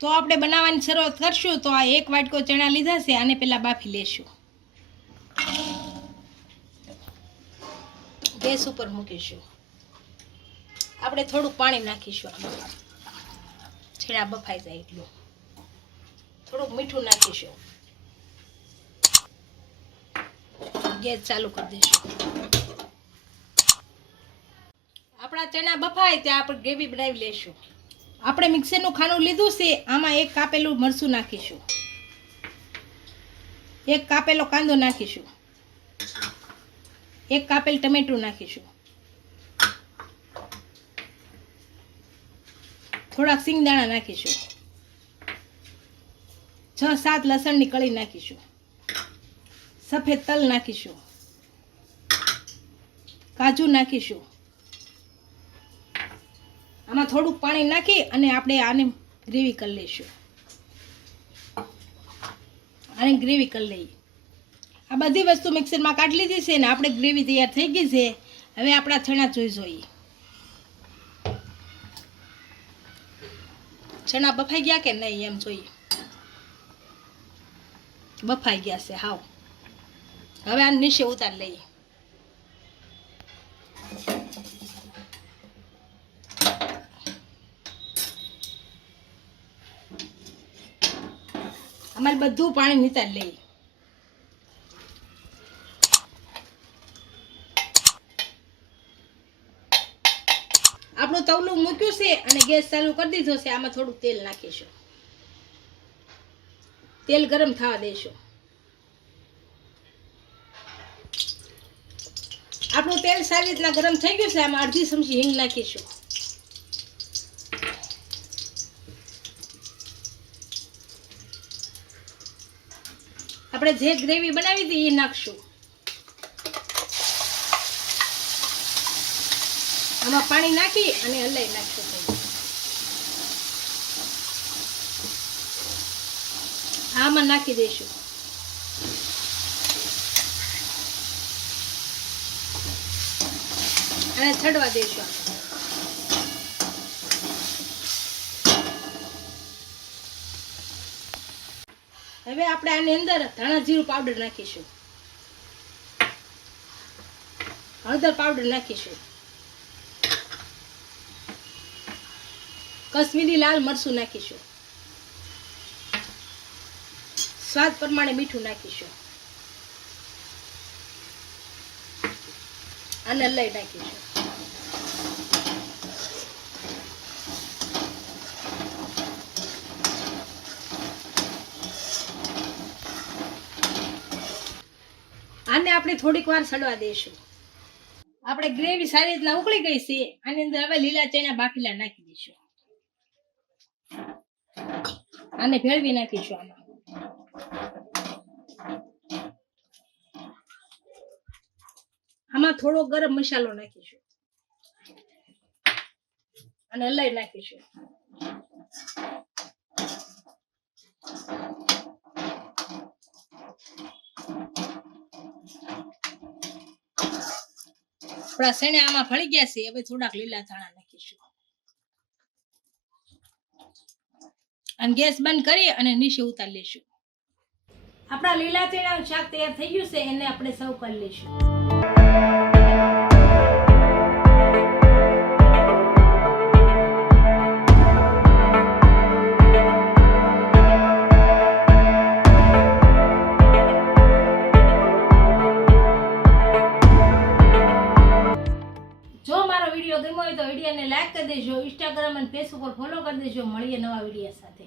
તો આપણે બનાવવાની શરૂઆત કરશું તો આ એક વાટકો ચણા લીધા છે, આને પહેલાં બાફી લેશું. ગેસ ઉપર મૂકીશું. આપણે થોડું પાણી નાખીશું આમાં. છેડા બફાઈ જાય એટલું. થોડુંક મીઠું નાખીશું. ગેસ ચાલુ કરી દઈશું. આપણા ચણા બફાય ત્યાં આપણે ગ્રેવી બનાવી લેશું. આપણે મિક્સરનું ખાનું લીધું છે, આમાં એક કાપેલું મરચું નાખીશું. એક કાપેલો કાંદો નાખીશું. એક કાપેલ ટમેટું નાખીશું. થોડાક સિંગદાણા નાખીશું. છ, સાત લસણની કળી નાખીશું. સફેદ તલ નાખીશું. કાજુ નાખીશું. થોડુંક પાણી નાખી અને આપણે આને ગ્રેવી કરી લઈશું. આને ગ્રેવી કરી લઈએ. આ બધી વસ્તુ મિક્સરમાં કાઢી લીધી છે ને આપણે ગ્રેવી તૈયાર થઈ ગઈ છે. હવે આપણા ચણા જોઈ જોઈએ. ચણા બફાઈ ગયા કે નહીં એમ જોઈએ. બફાઈ ગયા છે, હાવ. હવે આ નીચે ઉતાર લઈએ. અમારે બધું પાણી નીતાર લઈએ આપણું તવલું મૂક્યું છે અને ગેસ ચાલુ કરી દીધો છે. આમાં થોડું તેલ નાખીશું. તેલ ગરમ થવા દઈશું. આપણું તેલ સારી રીતના ગરમ થઈ ગયું છે. આમાં અડધી ચમચી હિંગ નાખીશું. આપણે જે ગ્રેવી બનાવી હતી એ નાખશું આમાં પાણી નાખી અને હલાઈ નાખશું. આમાં નાખી દઈશું અને છડવા દઈશું આપણે. હવે આપણે આની અંદર ધાણા જીરું પાવડર નાખીશું. હળદર પાવડર નાખીશું. કશ્મીરી લાલ મરચું નાખીશું. સ્વાદ પ્રમાણે મીઠું નાખીશું. અને લઈ નાખીશું. આને આપણે થોડીક વાર સડવા દઈશું. આપણે ગ્રેવી સારી રીતના ઉકળી ગઈ છે. આની અંદર હવે લીલા ચણા બાફેલા નાખી દઈશું. આને ભેળવી નાખીશું આમાં. આમાં થોડો ગરમ મસાલો નાખીશું. અને હલાઈ નાખીશું. આપણા શેણે આમાં ભળી ગયા છે હવે થોડાક લીલા ધાણા નાખીશું. અને ગેસ બંધ કરી અને નીચે ઉતારી લઈશું. આપણા લીલા ચણાનું શાક તૈયાર થઈ ગયું છે, એને આપણે સર્વ કરી લઈશું. વીડિયો ગમ્યો હોય તો વિડીયોને લાઈક કરી દેજો ઇન્સ્ટાગ્રામ અને ફેસબુક પર ફોલો કરી દેજો, મળીએ નવા વીડિયો સાથે.